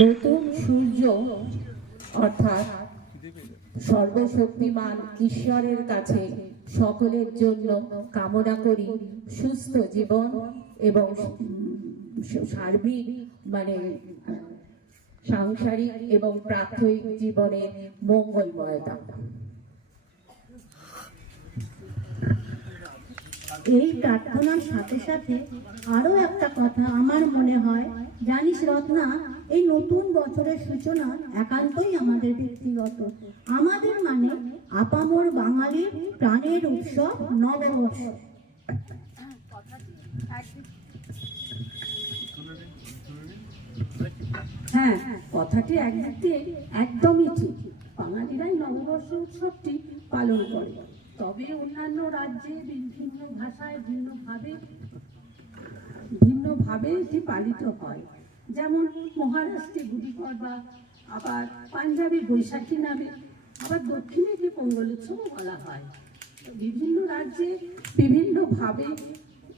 নতুন সূর্য, অর্থাৎ সর্বশক্তিমান ঈশ্বরের কাছে সকলের জন্য কামনা করি। সুস্থ জীবন এবং সার্বিক মানে সাংসারিক এবং প্রাথমিক জীবনের মঙ্গলময়তা এই প্রার্থনার সাথে সাথে আরও একটা কথা আমার মনে হয়। জানিস রত্না, এই নতুন বছরের সূচনা একান্তই আমাদের ব্যক্তিগত। আমাদের মানে আপামর বাঙালির প্রাণের উৎসব নববর্ষ। হ্যাঁ কথাটি একদিক দিয়ে একদমই ঠিক। বাঙালিরাই নববর্ষ উৎসবটি পালন করে। তবে অন্যান্য রাজ্যে বিভিন্ন ভাষায় ভিন্নভাবে ভিন্নভাবে এটি পালিত হয়। যেমন মহারাষ্ট্রে গুড়ি পড়বা আবার পাঞ্জাবি বৈশাখী নামে, আবার দক্ষিণে এটি পোঙ্গল উৎসবও বলা হয়। বিভিন্ন রাজ্যে বিভিন্নভাবে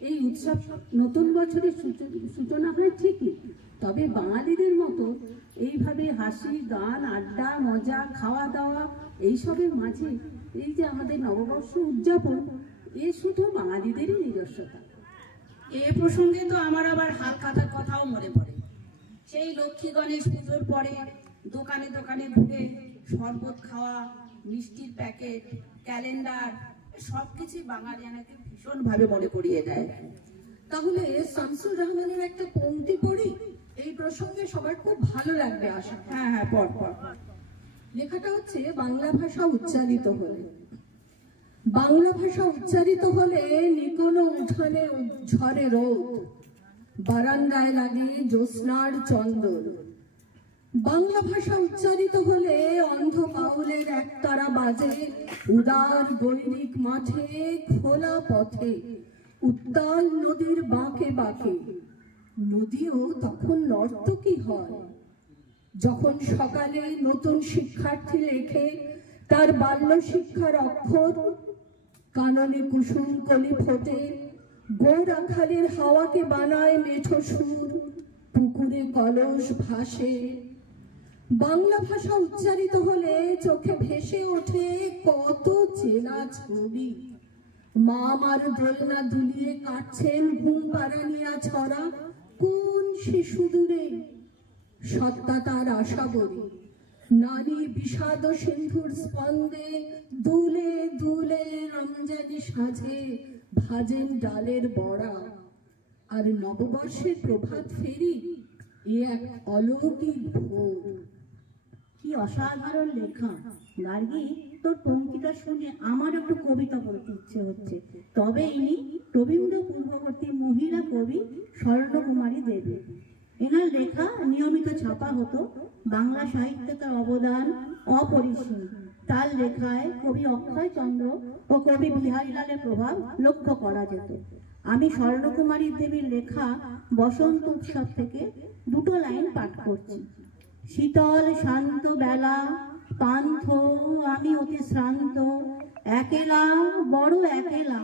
এই উৎসব নতুন বছরের সূচ- সূচনা হয় ঠিকই। তবে বাঙালিদের মতো এইভাবে হাসি, গান, আড্ডা, মজা খাওয়া দাওয়া এইসবের মাঝে এই যে আমাদের নববর্ষ উদযাপন এ শুধু বাঙালিদেরই নিজস্বতা। এ প্রসঙ্গে তো আমার আবার হাত কাটার কথাও মনে পড়ে। সেই লক্ষ্মী গণেশ পুজোর পরে দোকানে দোকানে ঘুরে শরবত খাওয়া মিষ্টির প্যাকেট ক্যালেন্ডার সব কিছুই বাঙালিয়ানাকে ভীষণভাবে মনে করিয়ে দেয়। তাহলে শামসুর রহমানের একটা পংক্তি পড়ি? এই প্রসঙ্গে সবার খুব ভালো লাগবে আশা হ্যাঁ হ্যাঁ পর পর লেখাটা হচ্ছে বাংলা ভাষা উচ্চারিত হলে। বাংলা ভাষা উচ্চারিত হলে নিকোনো উঠানে ঝরে রোদ। বারান্দায় লাগে জ্যোৎস্নার চন্দন। বাংলা ভাষা উচ্চারিত হলে অন্ধ বাউলের একতারা বাজে। উদার গৈরিক মাঠে খোলা পথে, উত্তাল নদীর বাঁকে বাঁকে। নদীও তখন নর্তকী হয়। যখন সকালে নতুন শিক্ষার্থী লেখে তার বাল্য শিক্ষার অক্ষর, কাননে কুসুম কলি ফোটে গৌরাখালের হাওয়াকে বানায় মেঠো সুর, পুকুরে কলস ভাসে। বাংলা ভাষা উচ্চারিত হলে চোখে ভেসে ওঠে কত চেনা ছবি মা আমার দোলনা দুলিয়ে কাটছেন ঘুম পাড়ানিয়া ছড়া, কোন শিশু দূরে? সত্তা তার আশা বলি। নারী বিষাদ সিন্ধুর স্পন্দে দুলে দুলে রমজানি সাজে ভাজেন ডালের বড়া। আর নববর্ষের প্রভাত ফেরি এ এক অলৌকিক ভোগ। কি অসাধারণ লেখা। গার্গী তোর পঙ্ক্তিটা শুনে আমার একটু কবিতা পড়তে ইচ্ছে হচ্ছে। তবে ইনি রবীন্দ্র পূর্ববর্তী মহিলা কবি স্বর্ণকুমারী দেবী। এনার লেখা নিয়মিত ছাপা হতো বাংলা সাহিত্যে তার অবদান অপরিসীম। তার লেখায় কবি অক্ষয় চন্দ্র ও কবি বিহারীলালের প্রভাব লক্ষ্য করা যেত। আমি স্বর্ণকুমারী দেবীর লেখা বসন্ত উৎসব থেকে দুটো লাইন পাঠ করছি। শীতল, শান্ত, বেলা, পান্থ, আমি অতি শ্রান্ত, একেলা, বড় একেলা,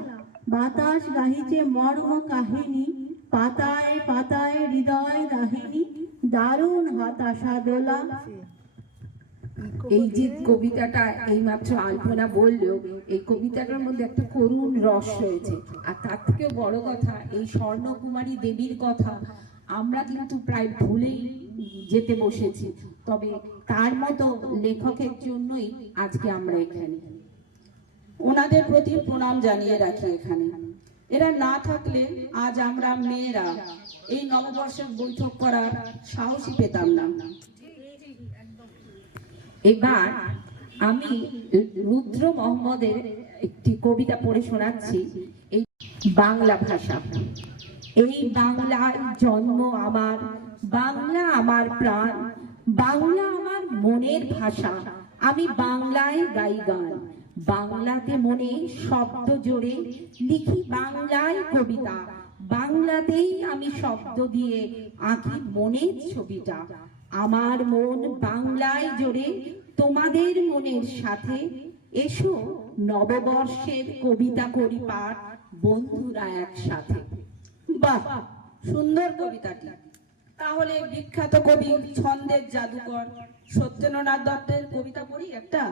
বাতাস গাহিছে মর্ম কাহিনী পাতায় পাতায় হৃদয় দাহিনী দারুণ হতাশা দোলা। এই যে কবিতাটা এইমাত্র আলপনা বলল এই কবিতাটার মধ্যে একটা করুণ রস রয়েছে। আর তার থেকে বড় কথা, এই স্বর্ণকুমারী দেবীর কথা আমরা কিন্তু প্রায় ভুলেই যেতে বসেছি। তবে তার মতো লেখকের জন্যই আজকে আমরা এখানে। ওনাদের প্রতি প্রণাম জানিয়ে রাখি এখানে। এরা না থাকলে আজ আমরা মেয়েরা এই নববর্ষের বৈঠক করার সাহসই পেতাম না। এবার আমি রুদ্র মোহাম্মদের একটি কবিতা পড়ে শোনাচ্ছি, এই বাংলা ভাষা। এই বাংলার জন্ম আমার, বাংলা আমার প্রাণ, বাংলা আমার মনের ভাষা। আমি বাংলায় গাই গান। বাংলাতে মনে শব্দ জোরে লিখি বাংলায় কবিতা। বাংলাতেই আমি শব্দ দিয়ে আঁকি মনের ছবিটা। আমার মন বাংলায় জোরে, তোমাদের মনের সাথে। এসো নববর্ষের কবিতা করি পাঠ, বন্ধুরা একসাথে। বাহ, সুন্দর কবিতাটি। তাহলে বিখ্যাত কবি ছন্দের জাদুকর সত্যেন্দ্রনাথ দত্তের কবিতা পড়ি একটা?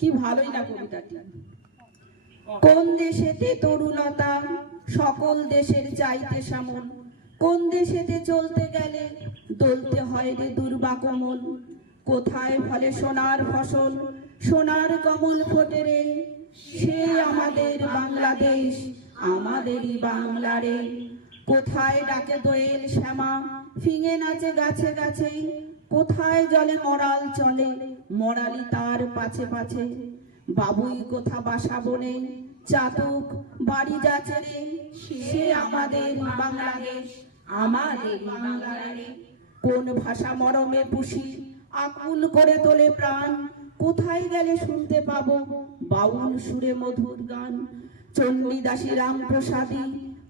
কি ভালোই না কবিতাটি। কোন দেশেতে তরুণতা, সকল দেশের চাইতে সামন কোন দেশেতে চলতে গেলে দলতে হয় রে দুর্বাকমল কোথায় ফলে সোনার ফসল, সোনার কমল ফোটে রে? সে আমাদের বাংলাদেশ, আমাদেরই বাংলা রে। কোথায় ডাকে দোয়েল শ্যামা, ফিঙে নাচে গাছে গাছে কোথায় জলে মরাল চলে? মরালি তার পাছে পাছে। বাবুই কোথা বাসা বনে? চাতক বাড়ি যাচ্ছে রে। সে আমাদের বাংলাদেশ আমাদের কোন ভাষা মরমে পুষি, আকুল করে তোলে প্রাণ। কোথায় গেলে শুনতে পাবো বাউল সুরে মধুর গান? চণ্ডীদাসী রামপ্রসাদী,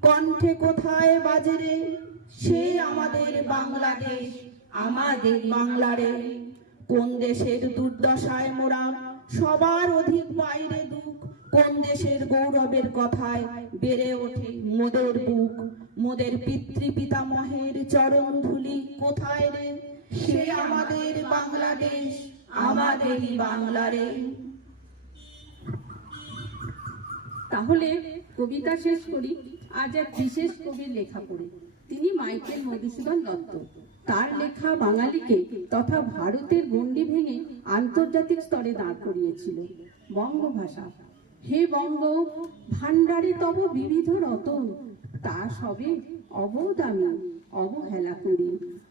কণ্ঠে কোথায় বাজে রে? সে আমাদের বাংলাদেশ। আমাদের বাংলা রে, কোন দেশের দুর্দশায় মোরা সবার অধিক বাইরে দুঃখ, কোন দেশের গৌরবের কথায় বেড়ে ওঠে মোদের বুক, মোদের পিতৃ পিতামহের চরণ ধুলি কোথায় রে? সে আমাদের বাংলাদেশ আমাদেরই বাংলারে তাহলে কবিতা শেষ করি, আজ এক বিশেষ কবির লেখা পড়ে, তিনি মাইকেল মধুসূদন দত্ত। তার লেখা বাঙালিকে তথা ভারতের গণ্ডি ভেঙে আন্তর্জাতিক স্তরে দাঁড় করিয়েছিল। বঙ্গভাষা। হে বঙ্গ, ভাণ্ডারে তব বিবিধ রতন, তা সবে অবদামি অবহেলা করি।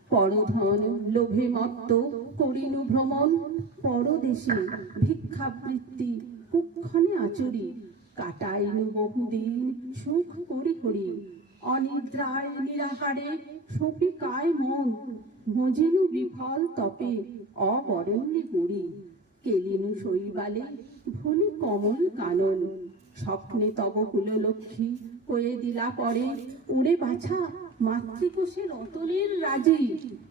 পরধন লোভে মত্ত করিনু ভ্রমণ, পরদেশে ভিক্ষাবৃত্তি কুক্ষণে আচরি। কাটাইনু বহুদিন সুখ করি করি অনিদ্রায় নিরাহারে সপিকায় মন মজিনু বিফল তপে, অবরণ্যে পড়ি। কেলিনু শৈবালে ভুলি কমল কানন, স্বপ্নে তব কুললক্ষ্মী কয়ে দিলা পরে, উড়ে বাছা, মাতৃকোষের অতলের রাজি,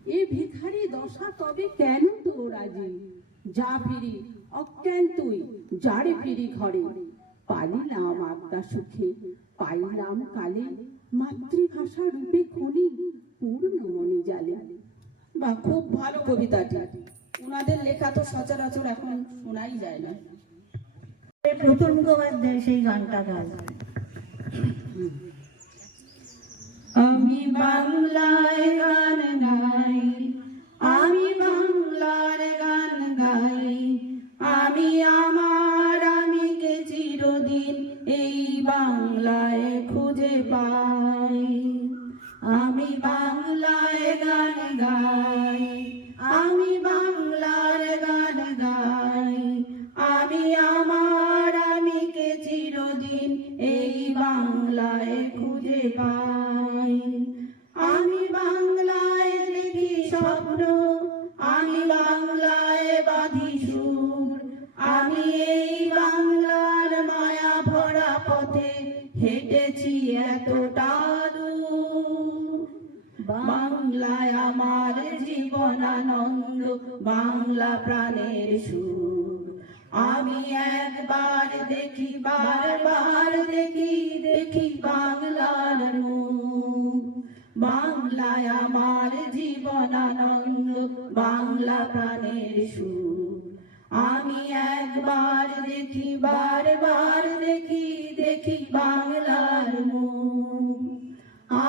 এ ভিখারি দশা তবে কেন তো রাজি? যা ফিরি, অজ্ঞান তুই, যারে ফিরি ঘরে। পালিলাম আত্মা সুখে, পাইলাম কালে মাতৃভাষা রূপে খনি পূর্ণ মনে জালে। বা খুব ভালো কবিতাটি। ওনাদের লেখা তো সচরাচর এখন শোনাই যায় না। প্রতুল মুখোপাধ্যায় সেই গানটা গায়। আমি বাংলায় খুঁজে পাই। আমি বাংলায় দেখি স্বপ্ন, আমি বাংলায় বাঁধি সুর। আমি এই বাংলার মায়া ভরা পথে হেঁটেছি এতটা বাংলায় আমার জীবন আনন্দ বাংলা প্রাণের সুর। আমি একবার দেখি বারবার দেখি বাংলার রূপ। বাংলায় আমার জীবন আনন্দ বাংলা প্রাণের সুর। আমি একবার দেখি, বারবার দেখি দেখি বাংলার মুখ আ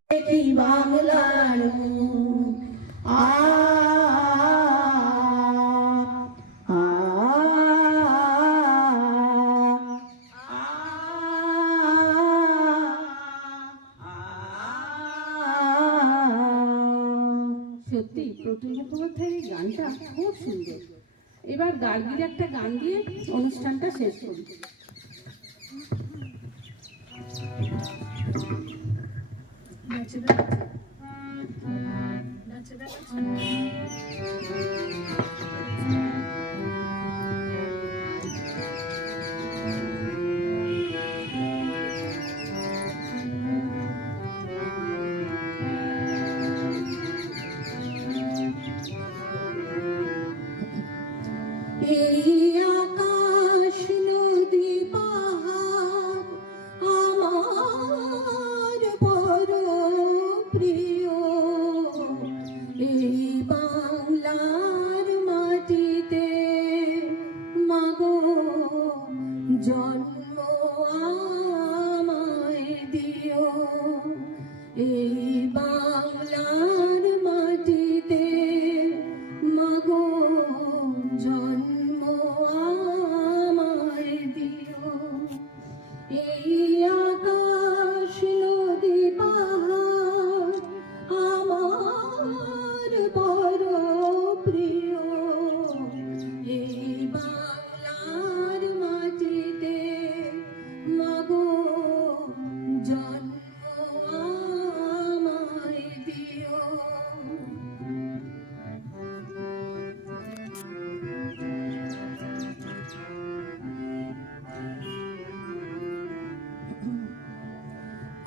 বাংলার আ সত্যি, প্রতুল মুখোপাধ্যায়ের গানটা খুব সুন্দর। এবার গার্গির একটা গান দিয়ে অনুষ্ঠানটা শেষ করি। Hey.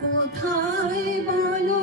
কোথায় বলো?